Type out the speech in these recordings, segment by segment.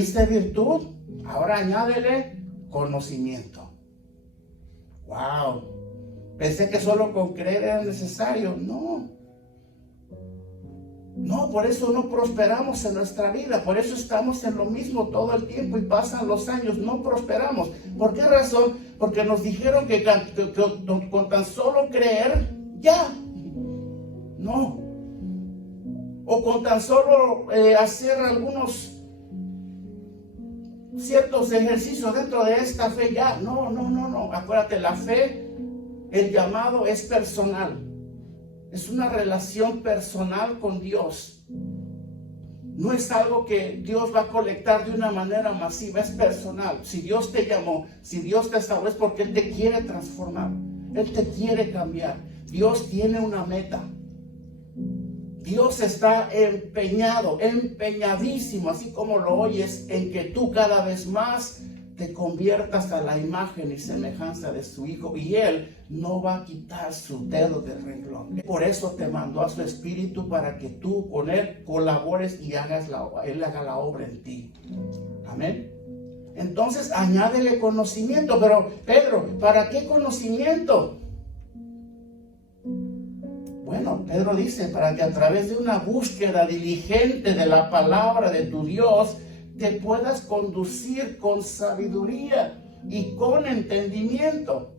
¿Viste virtud? Ahora añádele conocimiento. ¡Wow! Pensé que solo con creer era necesario. No, por eso no prosperamos en nuestra vida. Por eso estamos en lo mismo todo el tiempo y pasan los años. No prosperamos. ¿Por qué razón? Porque nos dijeron que con tan solo creer, ya. No. O con tan solo hacer algunos ciertos ejercicios dentro de esta fe, ya. No. Acuérdate, la fe, el llamado es personal. Es una relación personal con Dios. No es algo que Dios va a colectar de una manera masiva, es personal. Si Dios te llamó, si Dios te salvó, es porque Él te quiere transformar. Él te quiere cambiar. Dios tiene una meta. Dios está empeñadísimo, así como lo oyes, en que tú cada vez más te conviertas a la imagen y semejanza de su Hijo, y Él no va a quitar su dedo del renglón. Por eso te mandó a su Espíritu, para que tú con Él colabores y Él haga la obra en ti. Amén. Entonces añádele conocimiento. Pero Pedro, ¿para qué conocimiento? Bueno, Pedro dice, para que a través de una búsqueda diligente de la palabra de tu Dios, te puedas conducir con sabiduría y con entendimiento.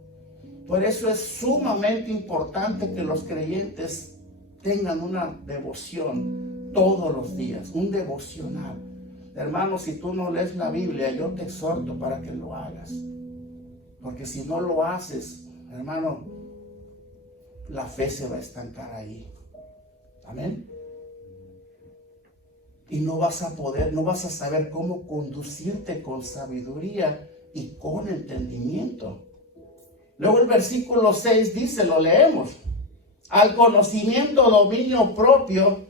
Por eso es sumamente importante que los creyentes tengan una devoción todos los días, un devocional. Hermano, si tú no lees la Biblia, yo te exhorto para que lo hagas. Porque si no lo haces, hermano, la fe se va a estancar ahí. Amén. Y no vas a saber cómo conducirte con sabiduría y con entendimiento. Luego el versículo 6 dice, lo leemos: al conocimiento, dominio propio.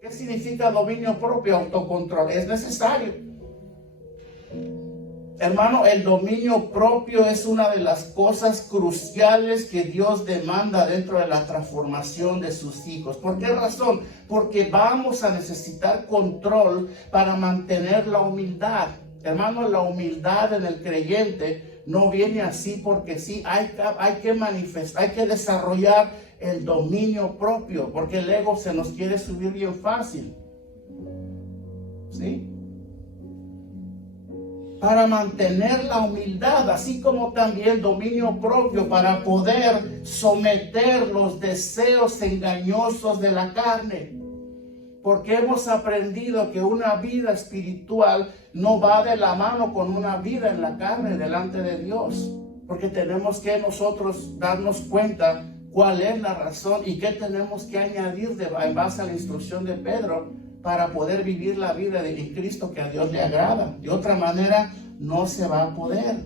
¿Qué significa dominio propio? Autocontrol. Es necesario. Hermano, el dominio propio es una de las cosas cruciales que Dios demanda dentro de la transformación de sus hijos. ¿Por qué razón? Porque vamos a necesitar control para mantener la humildad. Hermano, la humildad en el creyente no viene así porque sí. Hay que manifestar, hay que desarrollar el dominio propio, porque el ego se nos quiere subir bien fácil. ¿Sí? Para mantener la humildad, así como también dominio propio, para poder someter los deseos engañosos de la carne. Porque hemos aprendido que una vida espiritual no va de la mano con una vida en la carne delante de Dios. Porque tenemos que nosotros darnos cuenta cuál es la razón y qué tenemos que añadir en base a la instrucción de Pedro, para poder vivir la vida en Cristo que a Dios le agrada. De otra manera no se va a poder.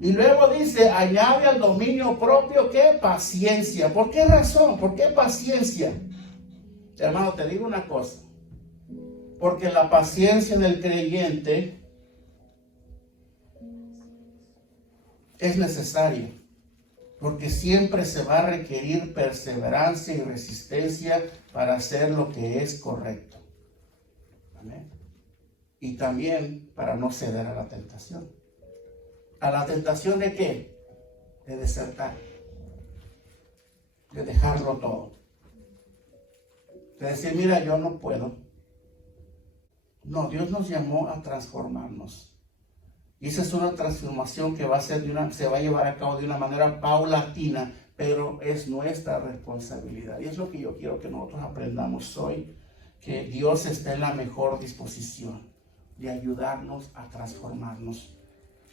Y luego dice, añade al dominio propio, ¿qué? Paciencia. ¿Por qué razón? ¿Por qué paciencia? Hermano, te digo una cosa. Porque la paciencia del creyente es necesaria. Porque siempre se va a requerir perseverancia y resistencia para hacer lo que es correcto. Amén. Y también para no ceder a la tentación. ¿A la tentación de qué? De desertar. De dejarlo todo. De decir, mira, yo no puedo. No, Dios nos llamó a transformarnos. Y esa es una transformación que se va a llevar a cabo de una manera paulatina, pero es nuestra responsabilidad. Y es lo que yo quiero que nosotros aprendamos hoy, que Dios está en la mejor disposición de ayudarnos a transformarnos.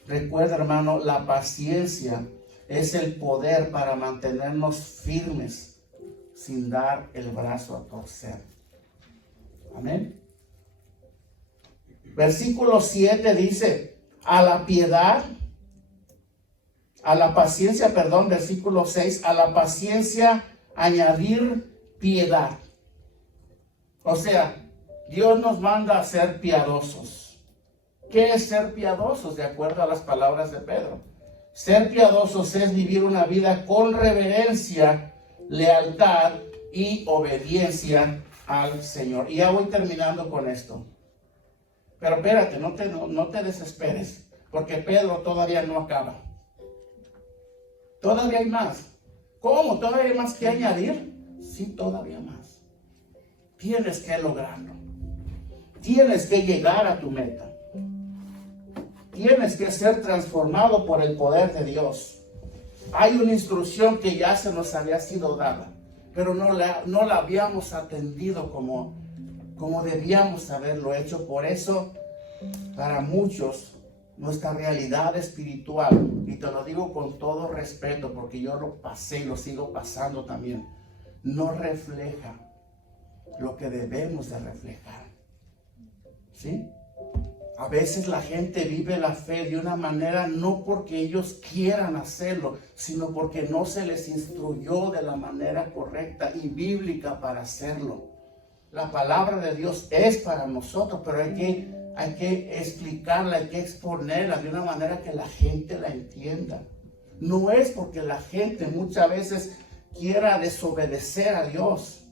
Recuerda, hermano, la paciencia es el poder para mantenernos firmes sin dar el brazo a torcer. Amén. Versículo 7 dice, a la paciencia, versículo 6, a la paciencia añadir piedad. O sea, Dios nos manda a ser piadosos. ¿Qué es ser piadosos? De acuerdo a las palabras de Pedro. Ser piadosos es vivir una vida con reverencia, lealtad y obediencia al Señor. Y ya voy terminando con esto. Pero espérate, no te desesperes, porque Pedro todavía no acaba. Todavía hay más. ¿Cómo? ¿Todavía hay más que añadir? Sí, todavía más. Tienes que lograrlo. Tienes que llegar a tu meta. Tienes que ser transformado por el poder de Dios. Hay una instrucción que ya se nos había sido dada, pero no la habíamos atendido como debíamos haberlo hecho. Por eso, para muchos, nuestra realidad espiritual, y te lo digo con todo respeto, porque yo lo pasé y lo sigo pasando también, no refleja lo que debemos de reflejar. ¿Sí? A veces la gente vive la fe de una manera no porque ellos quieran hacerlo, sino porque no se les instruyó de la manera correcta y bíblica para hacerlo. La palabra de Dios es para nosotros, pero hay que explicarla, hay que exponerla de una manera que la gente la entienda. No es porque la gente muchas veces quiera desobedecer a Dios,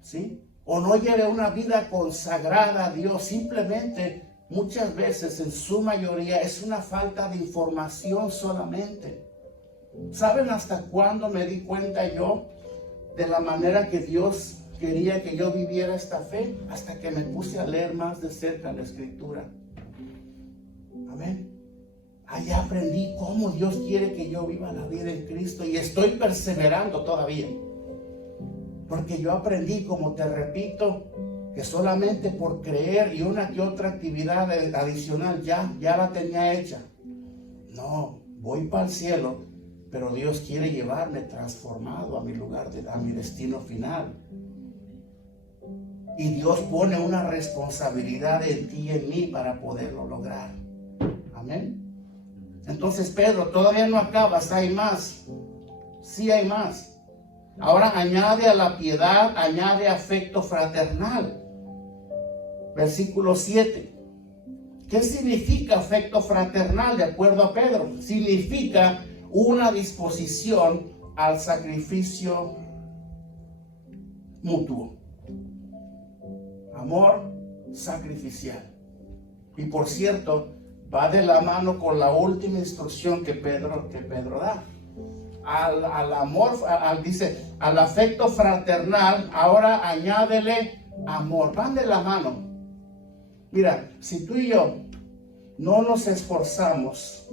¿sí? O no lleve una vida consagrada a Dios. Simplemente, muchas veces, en su mayoría, es una falta de información solamente. ¿Saben hasta cuándo me di cuenta yo de la manera que Dios quería que yo viviera esta fe? Hasta que me puse a leer más de cerca la Escritura. Amén. Allá aprendí cómo Dios quiere que yo viva la vida en Cristo, y estoy perseverando todavía. Porque yo aprendí, como te repito, que solamente por creer y una que otra actividad adicional ya la tenía hecha. No, voy para el cielo, pero Dios quiere llevarme transformado a mi lugar, a mi destino final. Y Dios pone una responsabilidad en ti y en mí para poderlo lograr. Amén. Entonces, Pedro, todavía no acabas, hay más. Sí hay más. Ahora añade a la piedad, añade afecto fraternal. Versículo 7. ¿Qué significa afecto fraternal de acuerdo a Pedro? Significa una disposición al sacrificio mutuo. Amor sacrificial. Y por cierto, va de la mano con la última instrucción que Pedro da. Al amor, dice, al afecto fraternal, ahora añádele amor. Van de la mano. Mira, si tú y yo no nos esforzamos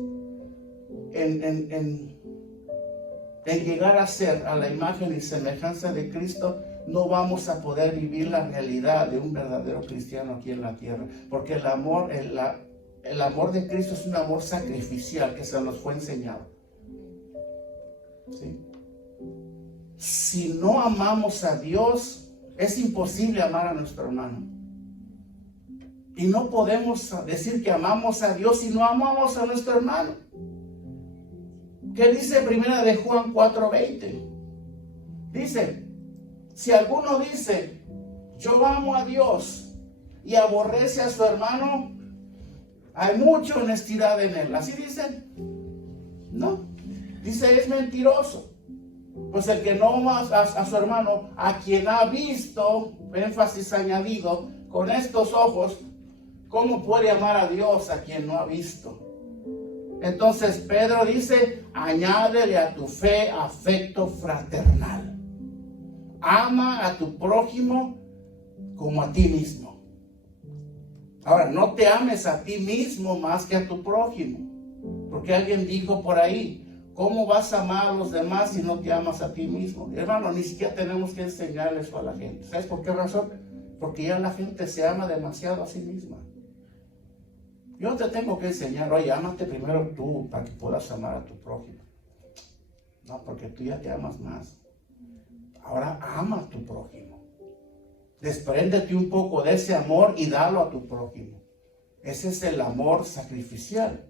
en llegar a ser a la imagen y semejanza de Cristo, no vamos a poder vivir la realidad de un verdadero cristiano aquí en la tierra. Porque el amor de Cristo es un amor sacrificial que se nos fue enseñado. ¿Sí? Si no amamos a Dios, es imposible amar a nuestro hermano. Y no podemos decir que amamos a Dios si no amamos a nuestro hermano. ¿Qué dice primera de Juan 4:20? Dice, si alguno dice, yo amo a Dios y aborrece a su hermano, hay mucha honestidad en él. ¿Así dice? No. Dice, es mentiroso. Pues el que no ama a su hermano, a quien ha visto, énfasis añadido, con estos ojos, ¿cómo puede amar a Dios a quien no ha visto? Entonces Pedro dice, añádele a tu fe afecto fraternal. Ama a tu prójimo como a ti mismo. Ahora, no te ames a ti mismo más que a tu prójimo. Porque alguien dijo por ahí, ¿cómo vas a amar a los demás si no te amas a ti mismo? Hermano, ni siquiera tenemos que enseñarle eso a la gente. ¿Sabes por qué razón? Porque ya la gente se ama demasiado a sí misma. Yo te tengo que enseñar, oye, ámate primero tú para que puedas amar a tu prójimo. No, porque tú ya te amas más. Ahora ama a tu prójimo. Despréndete un poco de ese amor y dalo a tu prójimo. Ese es el amor sacrificial.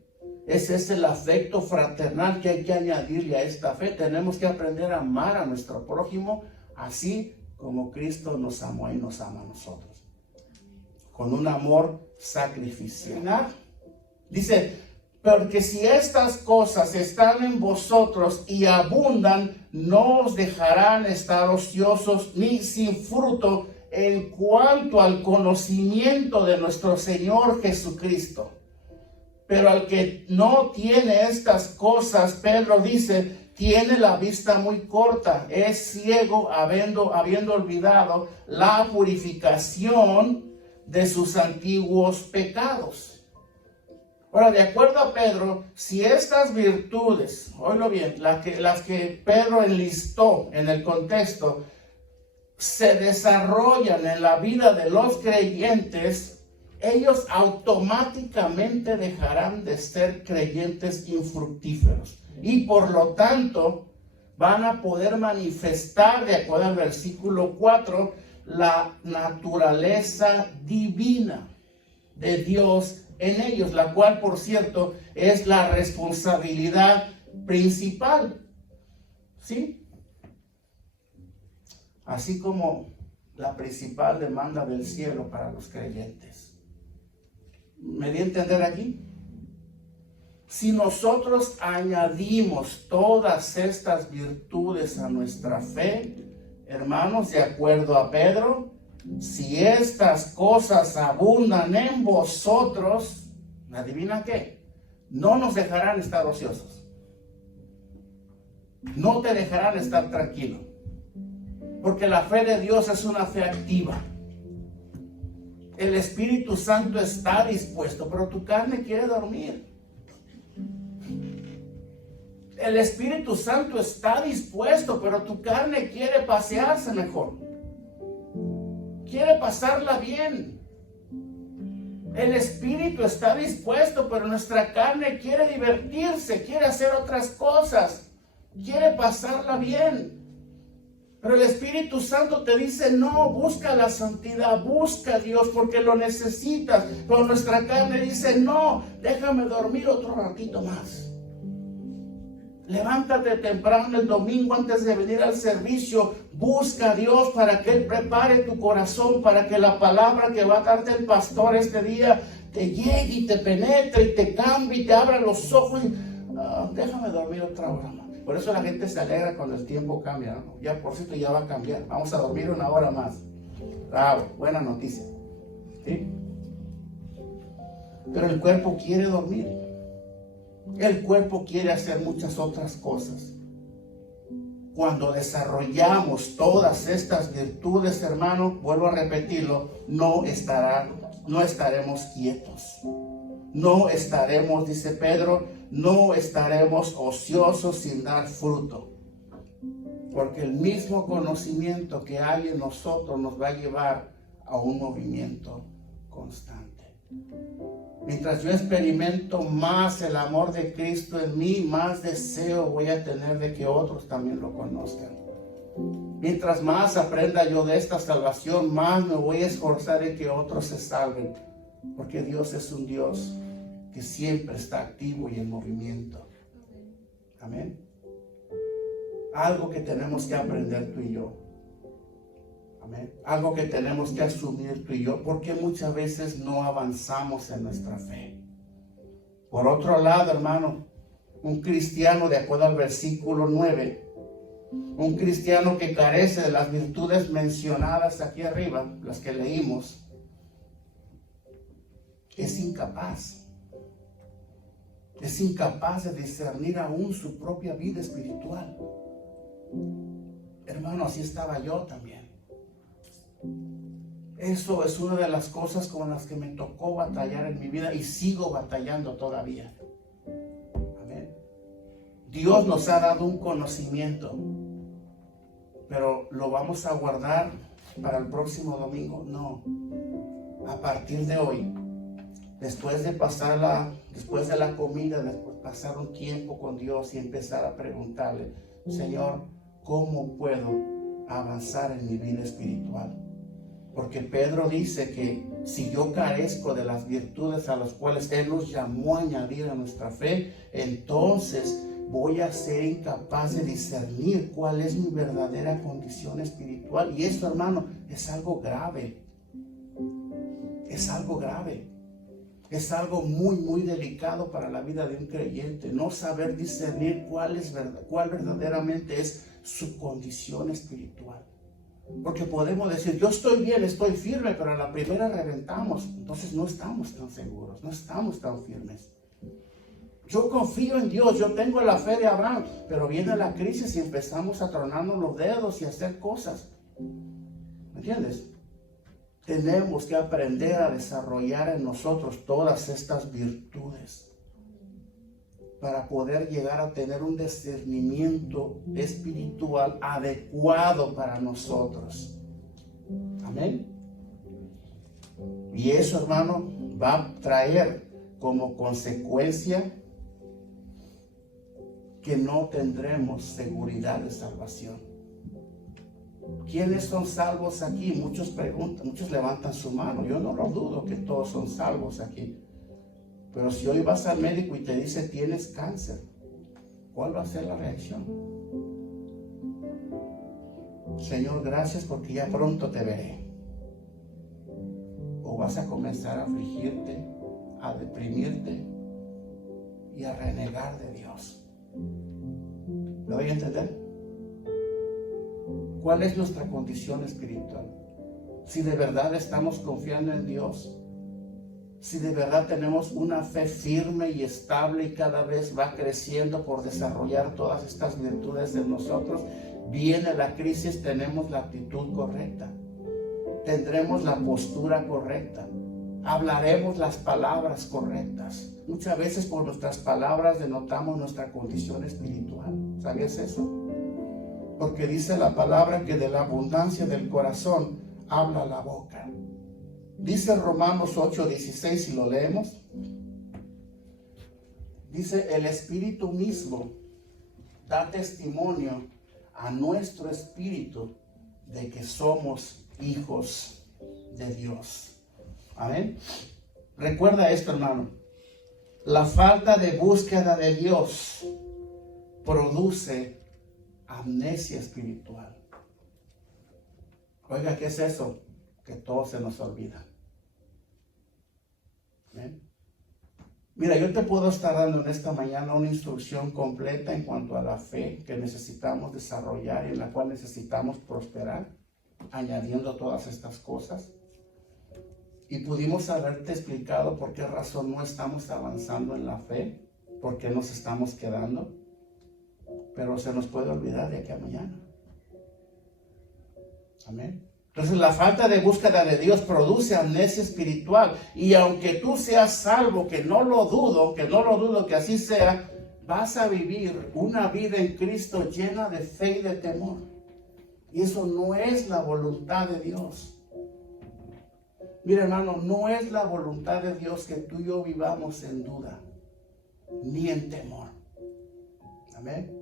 Ese es el afecto fraternal que hay que añadirle a esta fe. Tenemos que aprender a amar a nuestro prójimo así como Cristo nos amó y nos ama a nosotros. Con un amor sacrificial. Dice, porque si estas cosas están en vosotros y abundan, no os dejarán estar ociosos ni sin fruto en cuanto al conocimiento de nuestro Señor Jesucristo. Pero al que no tiene estas cosas, Pedro dice, tiene la vista muy corta, es ciego, habiendo olvidado la purificación de sus antiguos pecados. Ahora, de acuerdo a Pedro, si estas virtudes, oílo bien, las que Pedro enlistó en el contexto, se desarrollan en la vida de los creyentes, ellos automáticamente dejarán de ser creyentes infructíferos y por lo tanto van a poder manifestar, de acuerdo al versículo 4, la naturaleza divina de Dios en ellos, la cual, por cierto, es la responsabilidad principal, ¿sí? Así como la principal demanda del cielo para los creyentes. ¿Me di a entender aquí? Si nosotros añadimos todas estas virtudes a nuestra fe, hermanos, de acuerdo a Pedro, si estas cosas abundan en vosotros, ¿adivina qué? No nos dejarán estar ociosos. No te dejarán estar tranquilo. Porque la fe de Dios es una fe activa. El Espíritu Santo está dispuesto, pero tu carne quiere dormir. El Espíritu Santo está dispuesto, pero tu carne quiere pasearse mejor. Quiere pasarla bien. El Espíritu está dispuesto, pero nuestra carne quiere divertirse, quiere hacer otras cosas, quiere pasarla bien. Pero el Espíritu Santo te dice, no, busca la santidad, busca a Dios porque lo necesitas. Pero nuestra carne dice, no, déjame dormir otro ratito más. Levántate temprano el domingo antes de venir al servicio. Busca a Dios para que Él prepare tu corazón, para que la palabra que va a darte el pastor este día te llegue y te penetre y te cambie y te abra los ojos. Déjame dormir otra hora más. Por eso la gente se alegra cuando el tiempo cambia, ¿no? Ya por cierto ya va a cambiar. Vamos a dormir una hora más. Bravo, buena noticia. ¿Sí? Pero el cuerpo quiere dormir. El cuerpo quiere hacer muchas otras cosas. Cuando desarrollamos todas estas virtudes, hermano, vuelvo a repetirlo, no estaremos quietos. No estaremos, dice Pedro, no estaremos ociosos sin dar fruto. Porque el mismo conocimiento que hay en nosotros nos va a llevar a un movimiento constante. Mientras yo experimento más el amor de Cristo en mí, más deseo voy a tener de que otros también lo conozcan. Mientras más aprenda yo de esta salvación, más me voy a esforzar en que otros se salven. Porque Dios es un Dios que siempre está activo y en movimiento. Amén. Algo que tenemos que aprender tú y yo. Amén. Algo que tenemos que asumir tú y yo, porque muchas veces no avanzamos en nuestra fe. Por otro lado, hermano, un cristiano, de acuerdo al versículo 9, un cristiano que carece de las virtudes mencionadas aquí arriba, las que leímos, es incapaz de discernir aún su propia vida espiritual. Hermano, así estaba yo también. Eso es una de las cosas con las que me tocó batallar en mi vida y sigo batallando todavía. Amén. Dios nos ha dado un conocimiento, pero ¿lo vamos a guardar para el próximo domingo? No. A partir de hoy, después de la comida, después pasar un tiempo con Dios y empezar a preguntarle, Señor, ¿cómo puedo avanzar en mi vida espiritual? Porque Pedro dice que si yo carezco de las virtudes a las cuales Él nos llamó a añadir a nuestra fe, entonces voy a ser incapaz de discernir cuál es mi verdadera condición espiritual. Y eso, hermano, es algo grave. Es algo grave. Es algo muy, muy delicado para la vida de un creyente. No saber discernir cuál verdaderamente es su condición espiritual. Porque podemos decir, yo estoy bien, estoy firme, pero a la primera reventamos. Entonces no estamos tan seguros, no estamos tan firmes. Yo confío en Dios, yo tengo la fe de Abraham, pero viene la crisis y empezamos a tronarnos los dedos y a hacer cosas. ¿Me entiendes? Tenemos que aprender a desarrollar en nosotros todas estas virtudes para poder llegar a tener un discernimiento espiritual adecuado para nosotros. Amén. Y eso, hermano, va a traer como consecuencia que no tendremos seguridad de salvación. ¿Quiénes son salvos aquí? Muchos preguntan, muchos levantan su mano. Yo no lo dudo que todos son salvos aquí. Pero si hoy vas al médico y te dice tienes cáncer, ¿cuál va a ser la reacción? Señor, gracias porque ya pronto te veré. O vas a comenzar a afligirte, a deprimirte y a renegar de Dios. ¿Lo voy a entender? ¿Cuál es nuestra condición espiritual? Si de verdad estamos confiando en Dios, si de verdad tenemos una fe firme y estable y cada vez va creciendo por desarrollar todas estas virtudes en nosotros, viene la crisis, tenemos la actitud correcta, tendremos la postura correcta, hablaremos las palabras correctas. Muchas veces por nuestras palabras denotamos nuestra condición espiritual. ¿Sabías eso? Porque dice la palabra que de la abundancia del corazón habla la boca. Dice Romanos 8:16, si lo leemos, dice, el Espíritu mismo da testimonio a nuestro espíritu de que somos hijos de Dios. Amén. Recuerda esto, hermano. La falta de búsqueda de Dios produce amnesia espiritual. Oiga, ¿qué es eso? Que todo se nos olvida. ¿Ven? Mira, yo te puedo estar dando en esta mañana una instrucción completa en cuanto a la fe que necesitamos desarrollar y en la cual necesitamos prosperar, añadiendo todas estas cosas. Y pudimos haberte explicado por qué razón no estamos avanzando en la fe, por qué nos estamos quedando, pero se nos puede olvidar de aquí a mañana. Amén. Entonces la falta de búsqueda de Dios produce amnesia espiritual, y aunque tú seas salvo, que no lo dudo que así sea, vas a vivir una vida en Cristo llena de fe y de temor, y eso no es la voluntad de Dios. Mira, hermano, no es la voluntad de Dios que tú y yo vivamos en duda ni en temor. Amén.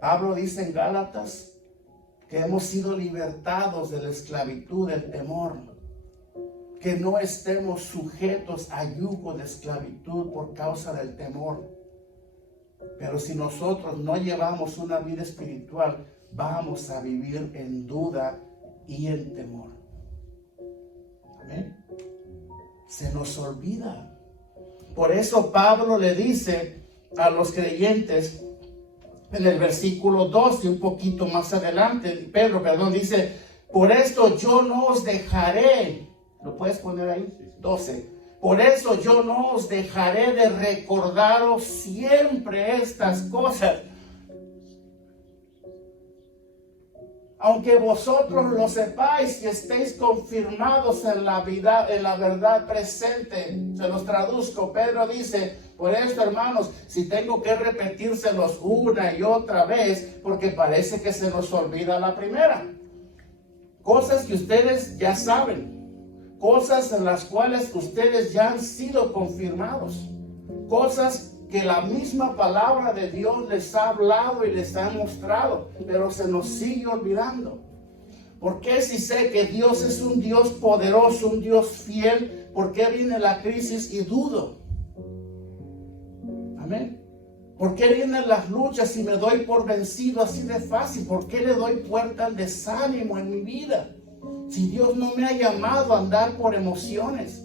Pablo dice en Gálatas que hemos sido libertados de la esclavitud del temor, que no estemos sujetos a yugo de esclavitud por causa del temor. Pero si nosotros no llevamos una vida espiritual, vamos a vivir en duda y en temor. Amén. Se nos olvida. Por eso Pablo le dice a los creyentes en el versículo 12, un poquito más adelante, Pedro, dice, por esto yo no os dejaré, ¿lo puedes poner ahí? 12. Por eso yo no os dejaré de recordaros siempre estas cosas, aunque vosotros lo sepáis y estéis confirmados en la vida, en la verdad presente. Se los traduzco. Pedro dice, por esto, hermanos, si tengo que repetírselos una y otra vez, porque parece que se nos olvida la primera. Cosas que ustedes ya saben, cosas en las cuales ustedes ya han sido confirmados, cosas que la misma palabra de Dios les ha hablado y les ha mostrado, pero se nos sigue olvidando. ¿Por qué si sé que Dios es un Dios poderoso, un Dios fiel? ¿Por qué viene la crisis y dudo? Amén. ¿Por qué vienen las luchas y me doy por vencido así de fácil? ¿Por qué le doy puerta al desánimo en mi vida? Si Dios no me ha llamado a andar por emociones.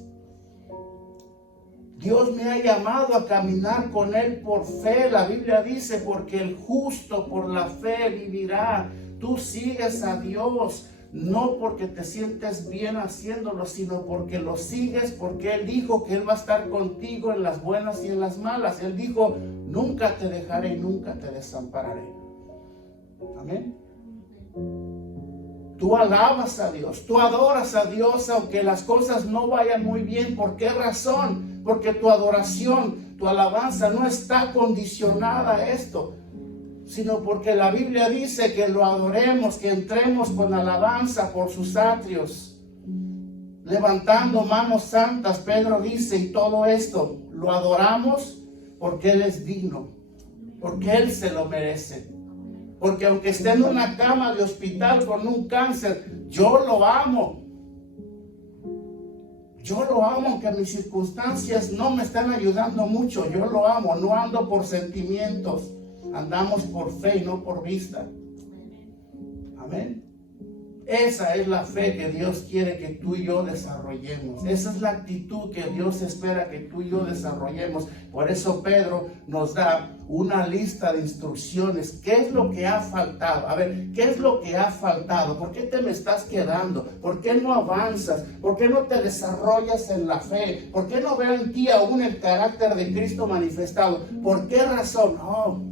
Dios me ha llamado a caminar con Él por fe. La Biblia dice, porque el justo por la fe vivirá. Tú sigues a Dios, no porque te sientes bien haciéndolo, sino porque lo sigues, porque Él dijo que Él va a estar contigo en las buenas y en las malas. Él dijo, nunca te dejaré y nunca te desampararé. Amén. Tú alabas a Dios, tú adoras a Dios, aunque las cosas no vayan muy bien. ¿Por qué razón? Porque tu adoración, tu alabanza no está condicionada a esto, sino porque la Biblia dice que lo adoremos, que entremos con alabanza por sus atrios, levantando manos santas. Pedro dice, y todo esto lo adoramos porque Él es digno, porque Él se lo merece. Porque aunque esté en una cama de hospital con un cáncer, yo lo amo. Yo lo amo, aunque mis circunstancias no me están ayudando mucho. Yo lo amo, no ando por sentimientos. Andamos por fe y no por vista. Amén. Esa es la fe que Dios quiere que tú y yo desarrollemos. Esa es la actitud que Dios espera que tú y yo desarrollemos. Por eso Pedro nos da una lista de instrucciones. ¿Qué es lo que ha faltado? A ver, ¿qué es lo que ha faltado? ¿Por qué te me estás quedando? ¿Por qué no avanzas? ¿Por qué no te desarrollas en la fe? ¿Por qué no veo en ti aún el carácter de Cristo manifestado? ¿Por qué razón? Oh,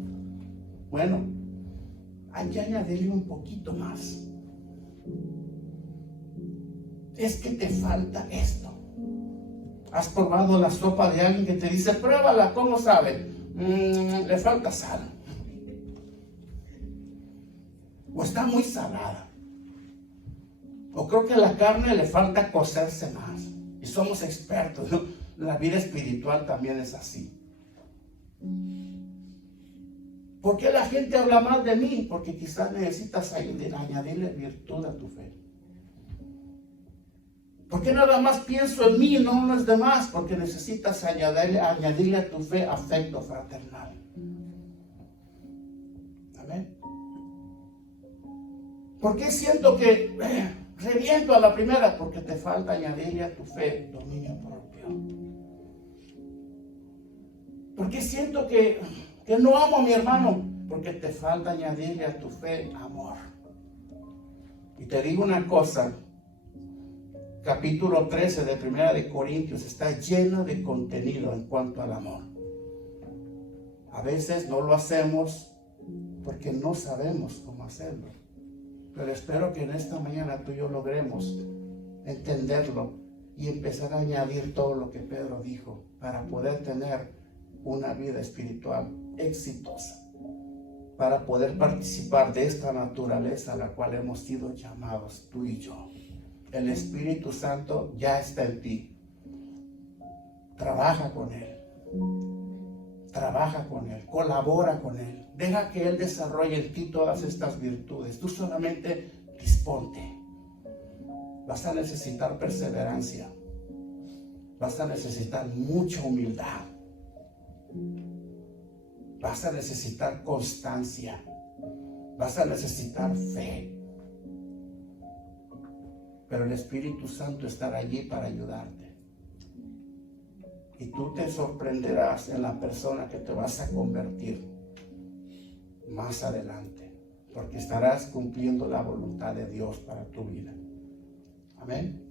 bueno, hay que añadirle un poquito más. Es que te falta esto. ¿Has probado la sopa de alguien que te dice, pruébala, ¿cómo sabe? Le falta sal. O está muy salada. O creo que la carne le falta cocerse más. Y somos expertos, ¿no? La vida espiritual también es así. ¿Por qué la gente habla mal de mí? Porque quizás necesitas añadirle virtud a tu fe. ¿Por qué nada más pienso en mí y no en los demás? Porque necesitas añadirle a tu fe afecto fraternal. Amén. ¿Por qué siento que reviento a la primera? Porque te falta añadirle a tu fe dominio propio. ¿Por qué siento que no amo a mi hermano? Porque te falta añadirle a tu fe amor. Y te digo una cosa, capítulo 13 de Primera de Corintios está lleno de contenido en cuanto al amor. A veces no lo hacemos porque no sabemos cómo hacerlo. Pero espero que en esta mañana tú y yo logremos entenderlo y empezar a añadir todo lo que Pedro dijo para poder tener una vida espiritual exitosa, para poder participar de esta naturaleza a la cual hemos sido llamados tú y yo. El Espíritu Santo ya está en ti. Trabaja con Él. Trabaja con Él. Colabora con Él. Deja que Él desarrolle en ti todas estas virtudes. Tú solamente disponte. Vas a necesitar perseverancia. Vas a necesitar mucha humildad. Vas a necesitar constancia. Vas a necesitar fe. Pero el Espíritu Santo estará allí para ayudarte. Y tú te sorprenderás en la persona que te vas a convertir más adelante. Porque estarás cumpliendo la voluntad de Dios para tu vida. Amén.